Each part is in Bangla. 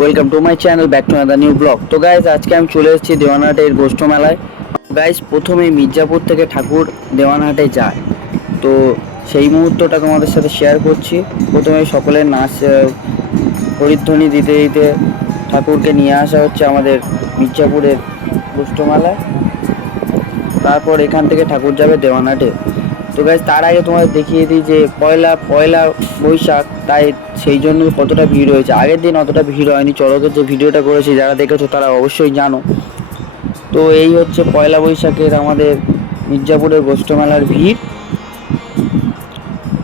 Welcome to my channel back to other new blog তো গাইজ আজকে আমি চলে এসেছি দেওয়ানহাটের গোষ্ঠ মেলায়। গাইজ প্রথমে মির্জাপুর থেকে ঠাকুর দেওয়ানহাটে যায়। তো সেই মুহূর্তটা তোমাদের সাথে শেয়ার করছি। প্রথমে সকলের নাচ হরিধ্বনি দিতে দিতে ঠাকুরকে নিয়ে আসা হচ্ছে আমাদের মির্জাপুরের গোষ্ঠ মেলায়। তারপর এখান থেকে ঠাকুর যাবে দেওয়ানহাটে। তো গাইজ তার আগে তোমাদের দেখিয়ে দিই যে পয়লা পয়লা বৈশাখ, তাই সেই জন্য কতটা ভিড় হয়েছে। আগের দিন অতটা ভিড় হয়নি। চড়কের যে ভিডিওটা করেছি, যারা দেখেছ তারা অবশ্যই জানো। তো এই হচ্ছে পয়লা বৈশাখের আমাদের মির্জাপুরের গোষ্ঠ মেলার ভিড়।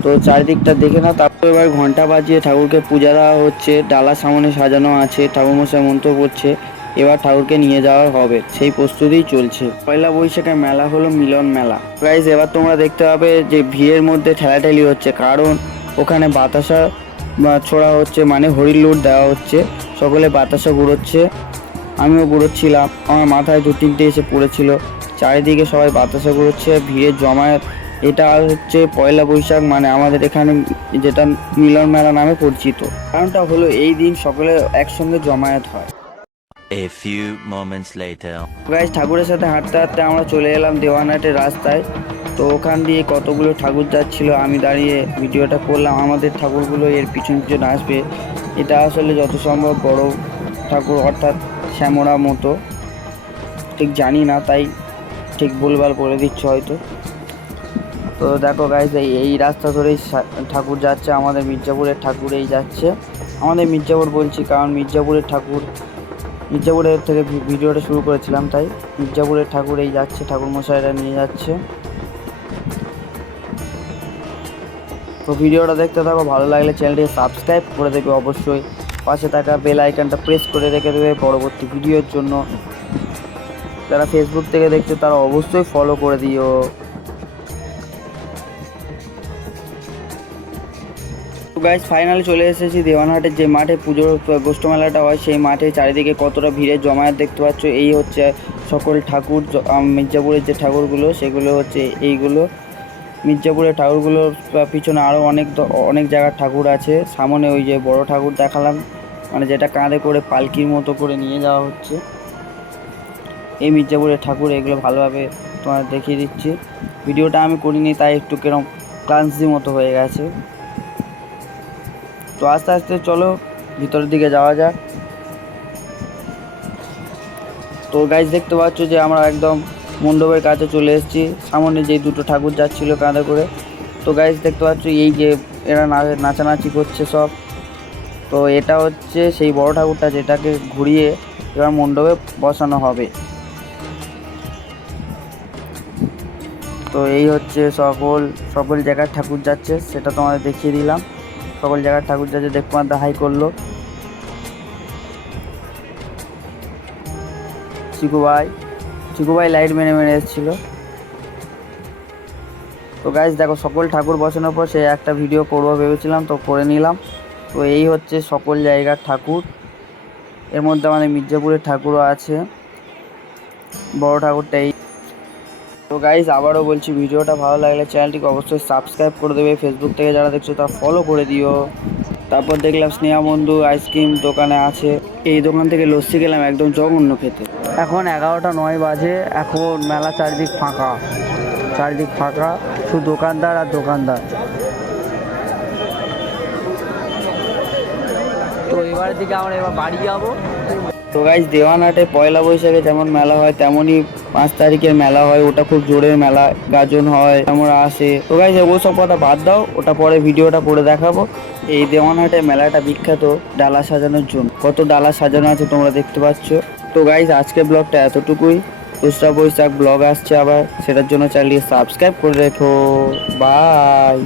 তো চারিদিকটা দেখে নাও। তারপর এবার ঘণ্টা বাজিয়ে ঠাকুরকে পূজা দেওয়া হচ্ছে। ডালা সামনে সাজানো আছে। ঠাকুরমশাই মন্ত্র পড়ছে। এবার ঠাকুরকে নিয়ে যাওয়া হবে। সেই প্রস্তুতিই চলছে। পয়লা বৈশাখের মেলা হলো মিলন মেলা। প্রাইজ এবার তোমরা দেখতে পাবে যে ভিড়ের মধ্যে ঠেলাঠেলি হচ্ছে। কারণ ওখানে বাতাসা ছোড়া হচ্ছে মানে হরির লুট দেওয়া হচ্ছে। সকলে বাতাসা ঘুরোচ্ছে। আমিও ঘুরোচ্ছিলাম। আমার মাথায় দু তিনটে এসে পড়েছিল। চারিদিকে সবাই বাতাসা ঘুরোচ্ছে। ভিড়ের জমায়েত। এটা হচ্ছে পয়লা বৈশাখ মানে আমাদের এখানে যেটা মিলন মেলা নামে পরিচিত। কারণটা হলো এই দিন সকলে একসঙ্গে জমায়েত হয়। A few moments later. Guys ঠাকুরের সাথে হাঁটতে হাঁটতে আমরা চলে এলাম দেওয়ানহাটের রাস্তায়। তো ওখান দিয়ে কতগুলো ঠাকুর যাচ্ছিল, আমি দাঁড়িয়ে ভিডিওটা করলাম। আমাদের ঠাকুরগুলো এর পিছন পিছন আসবে। এটা আসলে যত সম্ভব বড় ঠাকুর, অর্থাৎ শ্যামরা মতো। ঠিক জানি না, তাই ঠিক ভুলভাল করে দিচ্ছে হয়তো। তো দেখো গাইজ এই রাস্তা ধরেই ঠাকুর যাচ্ছে। আমাদের মির্জাপুরের ঠাকুর যাচ্ছে। আমাদের মির্জাপুর বলছি, কারণ মির্জাপুরের ঠাকুর মির্জাপুরের থেকে ভিডিওটা শুরু করেছিলাম, তাই মির্জাপুরের ঠাকুর এই যাচ্ছে, ঠাকুর মশাইরা নিয়ে যাচ্ছে। তো ভিডিওটা দেখতে থাকো, ভালো লাগলে চ্যানেলটিকে সাবস্ক্রাইব করে দেবে অবশ্যই। পাশে থাকা বেল আইকনটা প্রেস করে রেখে দেবে পরবর্তী ভিডিওর জন্য। যারা ফেসবুক থেকে দেখছ, তারা অবশ্যই ফলো করে দিও। গাইজ ফাইনালি চলে এসেছি দেওয়ানহাটের যে মাঠে। পুজোর গোষ্ঠ মেলাটা হয়, সেই মাঠে চারিদিকে কতটা ভিড়ের জমায়েত দেখতে পাচ্ছ। এই হচ্ছে সকল ঠাকুর মির্জাপুরের যে ঠাকুরগুলো, সেগুলো হচ্ছে এইগুলো। মির্জাপুরের ঠাকুরগুলোর পিছনে আরও অনেক অনেক জায়গার ঠাকুর আছে। সামনে ওই যে বড় ঠাকুর দেখালাম। মানে যেটা কাঁধে করে পালকির মতো করে নিয়ে যাওয়া হচ্ছে। এই মির্জাপুরের ঠাকুর, এগুলো ভালোভাবে তোমার দেখিয়ে দিচ্ছি। ভিডিওটা আমি করিনি, তাই একটু কিরম ক্লান্সি মতো হয়ে গেছে। তো আস্তে আস্তে চলো, ভিতরের দিকে যাওয়া যাক। তো গাইজ দেখতে পাচ্ছ যে আমরা একদম মণ্ডপের কাছে চলে এসেছি। সামনে যে দুটো ঠাকুর যাচ্ছিল কাঁধে করে। তো গাইজ দেখতে পাচ্ছ এই যে এরা নাচানাচি করছে সব। তো এটা হচ্ছে সেই বড় ঠাকুরটা যেটাকে ঘুরিয়ে এবার মণ্ডপে বসানো হবে। তো এই হচ্ছে সকল সকল জায়গায় ঠাকুর যাচ্ছে, সেটা তোমাদের দেখিয়ে দিলাম। সকল জায়গার ঠাকুর যাচ্ছে দেখতে হাই করল। চিকু ভাই চিকু ভাই লাইট মেনে মেনে এসেছিল। তো গাইজ দেখো, সকল ঠাকুর বসানোর পর সে একটা ভিডিও করব ভেবেছিলাম, তো করে নিলাম। তো এই হচ্ছে সকল জায়গার ঠাকুর। এর মধ্যে আমাদের মির্জাপুরের ঠাকুরও আছে। বড় ঠাকুরটা এই গাইজ আবারও বলছি, ভিডিওটা ভালো লাগলে চ্যানেলটিকে অবশ্যই সাবস্ক্রাইব করে দেবে। ফেসবুক থেকে যারা দেখছ, তা ফলো করে দিও। তারপর দেখলাম স্নেহা বন্ধু আইসক্রিম দোকানে আছে। এই দোকান থেকে লস্যি গেলাম একদম জঘন্য খেতে। এখন এগারোটা নয় বাজে, এখন মেলা চারিদিক ফাঁকা। চারিদিক ফাঁকা, শুধু দোকানদার আর দোকানদার। তো এবারের দিকে আমরা এবার বাড়ি যাব। তো গাইজ দেওয়ানহাটে পয়লা বৈশাখে যেমন মেলা হয়, তেমনই পাঁচ তারিখের মেলা হয়, ওটা খুব জোরের মেলা, গাজন হয়, আমরা আসে। তো গাইজ ওসব কথা বাদ দাও, ওটা পরে ভিডিওটা পরে দেখাবো। এই দেওয়ানহাটে মেলাটা বিখ্যাত ডালা সাজানোর জন্য। কত ডালা সাজানো আছে তোমরা দেখতে পাচ্ছ। তো গাইজ আজকের ব্লগটা এতটুকুই। দোসরা বৈশাখ ব্লগ আসছে আবার, সেটার জন্য চ্যানেলটি সাবস্ক্রাইব করে রেখো। বাই